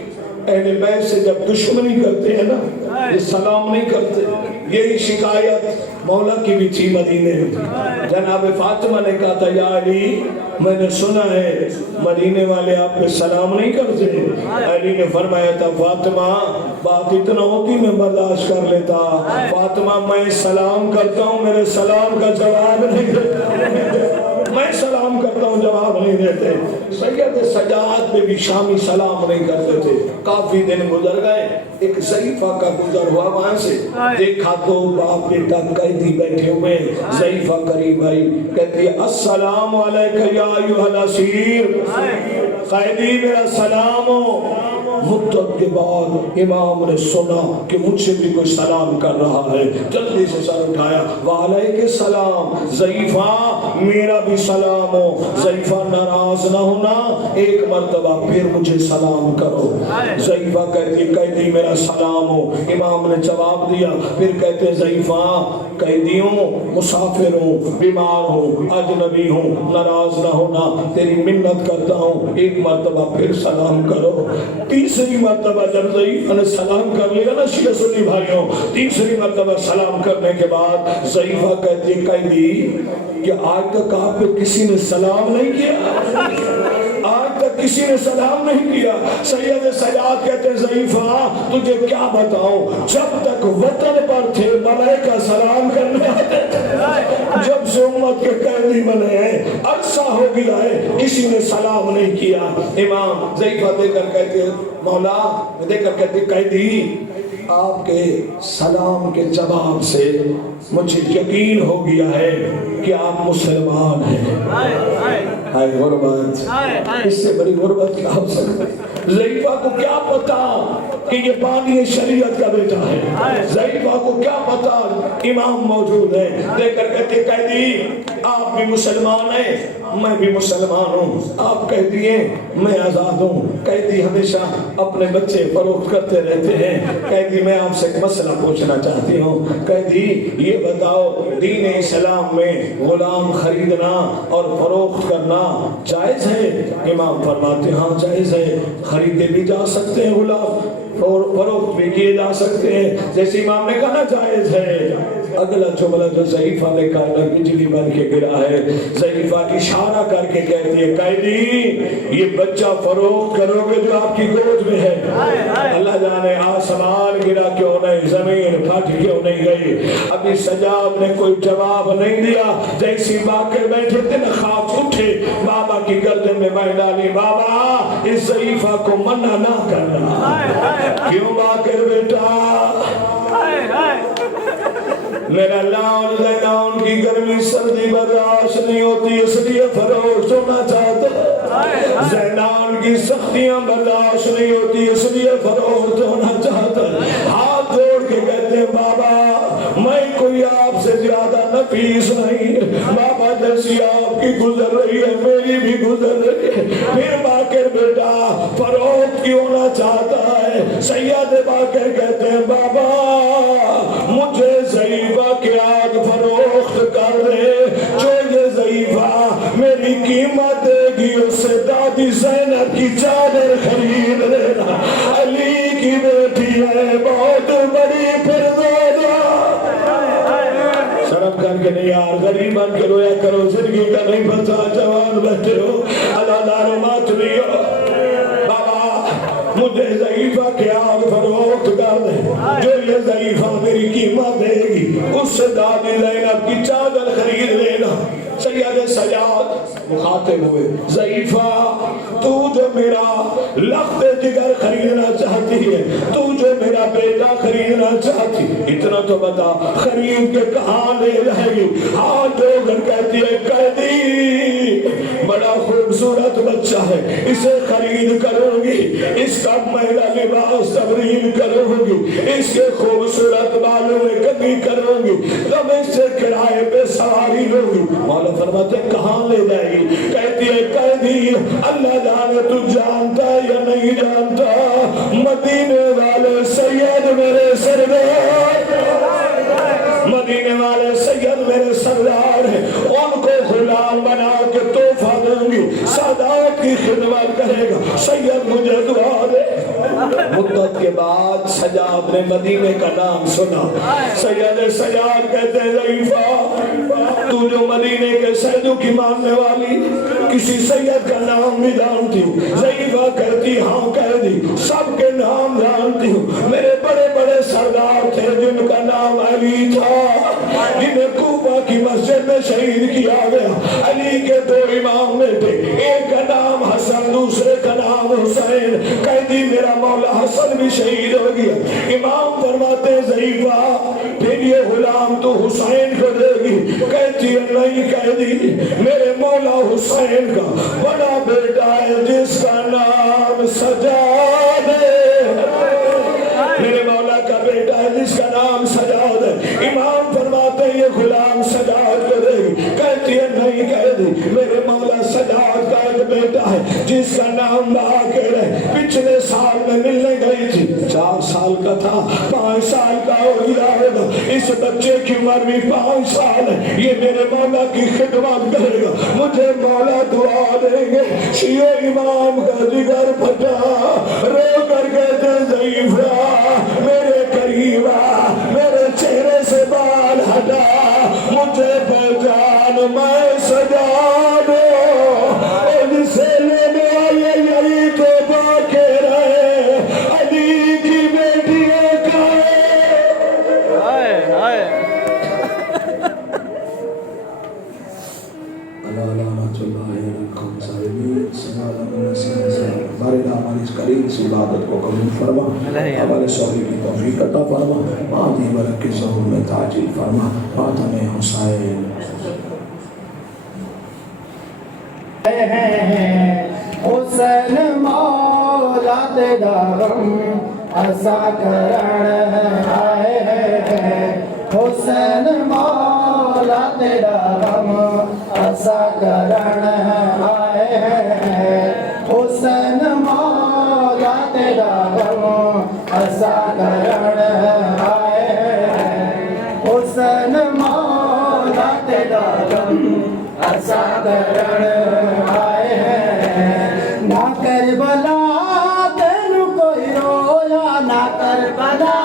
اہل بیت سے جب دشمنی کرتے ہیں نا یہ سلام نہیں کرتے۔ یہی شکایت مولا کی بھی تھی مدینے میں۔ جناب فاطمہ نے کہا تھا یا علی میں نے سنا ہے مدینے والے آپ پہ سلام نہیں کرتے۔ علی نے فرمایا تھا فاطمہ بات اتنا ہوتی میں برداشت کر لیتا، فاطمہ میں سلام کرتا ہوں میرے سلام کا جواب نہیں دیتا۔ میں سلام کرتا ہوں جواب نہیں دیتے. سید سجاد پہ بھی شامی سلام نہیں کرتے تھے. کافی دن گزر گئے, ایک ضعیفہ کا گزر ہوا وہاں سے, دیکھا تو باپ بیٹا قیدی بیٹھے ہوئے. ضعیفہ قریب آئی, کہتی ہے السلام علیکم یا ایھا الاسیر, قیدی میرا سلام ہو. مدت کے بعد امام نے سنا کہ مجھ سے بھی کوئی سلام کر رہا ہے, جلدی سے سر اٹھایا, وعلیکم السلام. ضعیفہ میرا بھی سلام ہو. ضعیفہ ناراض نہ ہونا, ایک مرتبہ پھر مجھے سلام کرو. ضعیفہ کہتی قیدی میرا سلام ہو. امام نے جواب دیا. پھر کہتے ضعیفہ قیدی ہوں, مسافر ہوں, بیمار ہوں, اجنبی ہوں, ناراض نہ ہونا, تیری منت کرتا ہوں, ایک مرتبہ پھر سلام کرو. تیسری مرتبہ جب ضعیفہ نے سلام کر لیا نا شیعہ سنی بھائیوں, تیسری مرتبہ سلام کرنے کے بعد ضعیفہ کہتی قیدی کہ آج تک آپ پہ کسی نے سلام نہیں کیا, آج تک کسی نے سلام نہیں کیا. سید سجاد کہتے ضعیفہ تجھے کیا بتاؤں, جب تک وطن پر تھے ملائکہ سلام کرنے آتے تھے, جب سے امت کے قیدی بنے ہیں عرصہ ہو گیا ہے کسی نے سلام نہیں کیا. امام ضعیفہ دے کر کہتے مولا, دے کر کہتے قیدی آپ کے سلام کے جواب سے مجھے یقین ہو گیا ہے کہ آپ مسلمان ہیں. ہائے غربت, اس سے بڑی غربت کیا ہو سکتی. ضعیفہ کو کیا پتا کہ یہ بانی شریعت کا بیٹا ہے, ضعیفہ کو کیا پتا امام موجود ہے. دے کر کہتے قیدی آپ بھی مسلمان ہیں, میں بھی مسلمان ہوں. آپ قیدی ہیں, میں آزاد ہوں. قیدی ہمیشہ اپنے بچے فروخت کرتے رہتے ہیں. قیدی میں آپ سے ایک مسئلہ پوچھنا چاہتی ہوں. قیدی یہ بتاؤ دین اسلام میں غلام خریدنا اور فروخت کرنا جائز ہے؟ امام فرماتے ہاں جائز ہے, خریدے بھی جا سکتے ہیں غلام اور فروخت بھی کیے جا سکتے ہیں, جیسے امام نے کہا جائز ہے. اگلا جملہ جو ضعیفہ نے کہا نا بجلی بن کے گرا ہے. ضعیفہ اشارہ کر کے کہتی ہے قیدی یہ بچہ فروخت کرو گے جو آپ کی گود میں ہے, اللہ جانے آسمان گرا کیوں نہیں, زمین پھٹ کیوں نہیں گئی. ابھی سجاد نے کوئی جواب نہیں دیا. جیسی باقر بیٹھے تھے نا خواب اٹھے, بابا کی گردن میں بیٹھ ڈالی, بابا اس ضعیفہ کو منع نہ کرنا. کیوں باقر بیٹا, میرا لان زینان کی گرمی سردی برداشت نہیں ہوتی اس لیے فروخت ہونا چاہتا. زینان کی سختیاں برداشت نہیں ہوتی اس لیے فروخت ہونا چاہتا. ہاتھ جوڑ کے کہتے ہیں بابا میں کوئی آپ سے زیادہ نفیس نہیں, بابا جیسی آپ کی گزر رہی ہے میری بھی گزر رہی ہے. پھر باقر بیٹا فروخت کیوں ہونا چاہتا ہے. سید باقر کہتے ہیں بابا مجھے ضعیفہ کے آج فروخت کر دے, جو یہ ضعیفہ میری قیمت دے گی اس سے دادی زینب کی چادر خرید لینا. علی کی بیٹی ہے بہت بڑی پردودا. شرم کر کے نہیں یار, غریب بن کے رویا کرو, زندگی کا نہیں پتا, جوان بیٹھے ہو اللہ دارو مات بھی ہو. مجھے ضعیفہ کے آگ فروخت کر دے, جو یہ ضعیفہ میری قیمت دے گی اس سے دادی زینب کی چادر خرید لینا. سید سجاد مخاطب ہوئے, ضعیفہ تو جو میرا لخت جگر خریدنا چاہتی ہے, تو جو میرا بیٹا خریدنا چاہتی, اتنا تو بتا خرید کے کہاں لے جائے گی. ہاتھ جو گھر کہتی ہے قیدی بڑا خوبصورت بچہ ہے, اسے خرید کروں گی, اس کا مہنگا لباس تبدیل کروں گی, اس کے خوبصورت بالوں میں کمی کروں گی, تب اس سے کرائے پہ سواری لوں گی. مولا فرماتے کہاں لے جائے گی. کہتی ہے قیدی اللہ جانے تو جانتا یا نہیں جانتا, مدینے والے سید میرے سردار, مدینے والے سید میرے سردار ہیں, ان کو غلام بنا کے تحفہ دوں گی, سادات کی خدمت کرے گا. سید مجھے دعا دے. مدت کے بعد سجاد نے مدینے کا نام سنا. سید سجاد کہتے ہیں ضعیفہ تو جو مدینے کے سیدوں کی ماننے والی, کسی سید کا نام بھی جانتی ہوں. ضعیفہ کہتی ہاں قیدی سب کے نام جانتی ہوں, میرے بڑے بڑے سردار تھے جن کا نام علی تھا، جنہیں کوفہ کی مسجد میں شہید کیا گیا۔ علی کے دو امام میں تھے، ایک کا نام حسن دوسرے کا نام حسین۔ قیدی میرا مولا حسن بھی شہید ہو گیا۔ امام فرماتے ضعیفہ پھر یہ غلام تو حسین کو دے گی؟ کہتی ہے نہیں قیدی، میرے مولا حسین کا بڑا بیٹا ہے جس کا نام سجاد ہے، میرے مولا کا بیٹا ہے جس کا نام سجاد ہے۔ امام فرماتے ہیں یہ غلام سجاد کو دے گی؟ کہتی ہے نہیں قیدی، میرے مولا سجاد کا ایک بیٹا ہے جس کا نام باقر ہے، پچھلے سال میں ملنے گئی تھی، 4 سال کا تھا، 5 سال کا ہو گیا ہوگا، اس بچے کی عمر بھی 5 سال ہے، یہ میرے مولا کی خدمت کرے گا، مجھے مولا دعا دیں گے۔ شیعہ امام کا جگر پھٹا، رو کر کہتے ضعیفہ میرے قریب آ، میرے چہرے سے بال ہٹا، مجھے پہچان میں سجاد ہوں، اور جسے لینے آئے یہی تو باقر ہے، علی کی بیٹی ایک ہے۔ ہمارے ہماری اس قریب سے عبادت کو قبول فرما، ہمارے صبر کی توفیق عطا فرما، ماضی برک کے ظہور میں تاجیل فرما، ماتم حسین۔ حسین مولا تیرا غم ایسا کرن آئے ہیں، حسین مولا تیرا غم ایسا کرن آئے ہیں، حسین مولا تیرا غم ایسا کرن آئے ہیں، حسین مولا تیرا غم ایسا کرن آئے ہیں۔ نہ کربلا تینو کوئی رویا، نہ کربلا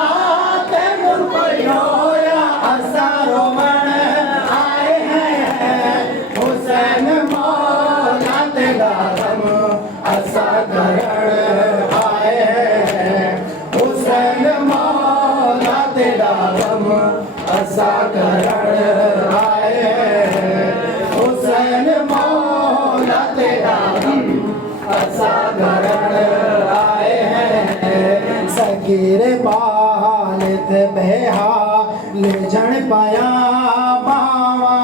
تینو کوئی رویا، ایسا رومن آئے ہیں، حسین مولا تیرا غم ایسا کرن آئے ہیں، حسین مولا تیرا غم ایسا کرن آئے ہیں، حسین مولا تیرا غم ایسا کرن آئے ہیں۔ سگیر بالت بہا لے جن پایا باوا،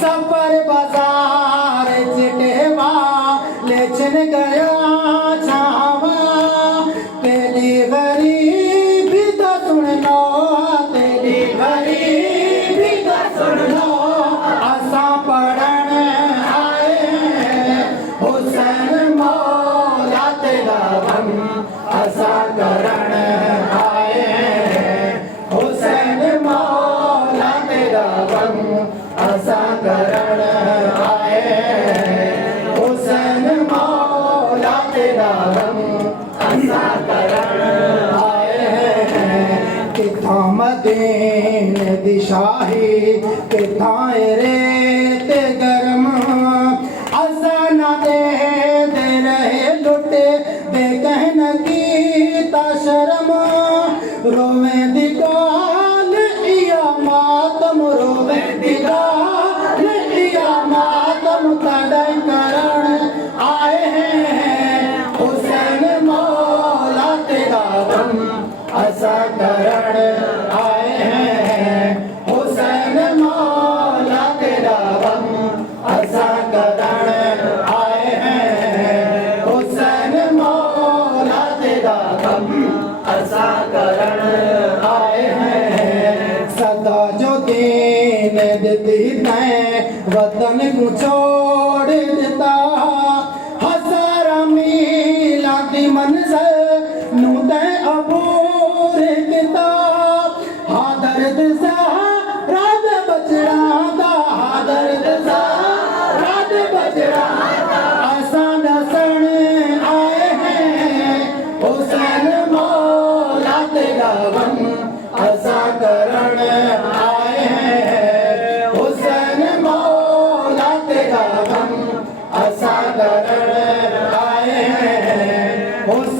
سفر بازار چٹوا لے چن گیا چھاوا، تیری غریبی تو سن لو، تیری غریبی تو سن لو، آساں پڑھن آئے ہیں، حسین مولا تیرا غم ایسا کرن آئے ہیں، حسین مولا تیرا غم ایسا کرن آئے ہیں، حسین مولا تیرا غم ایسا کرن آئے ہیں۔ کتھاں مدین دی شاہی، کتھاں ریت گرم، ایسا نہ دے دے رہے لٹے بے کہن کی تا شرم، رویں دی گال ایا ماتم، رویں دی گال ایا ماتم، تڑائی کرن آئے ہیں، حسین مولا تیرا غم ایسا کرن آئے ہیں، حسین مولا تیرا غم ایسا کرن آئے ہیں، حسین مولا تیرا غم ایسا کرن آئے ہیں۔ صدا جو دین دیتی تیں وطن کو چھوڑ دیتا، ہزارہ میلاں دی منزل نو تیں عبور کیتا، ہاں درد زہرا دے بچڑاں دا، ہاں درد زہرا دے بچڑاں دا، آساں دسن آئے ہیں، حسین مولا تیرا غم ایسا کرن آئے ہیں، حسین مولا تیرا غم ایسا کرن آئے ہیں، حسین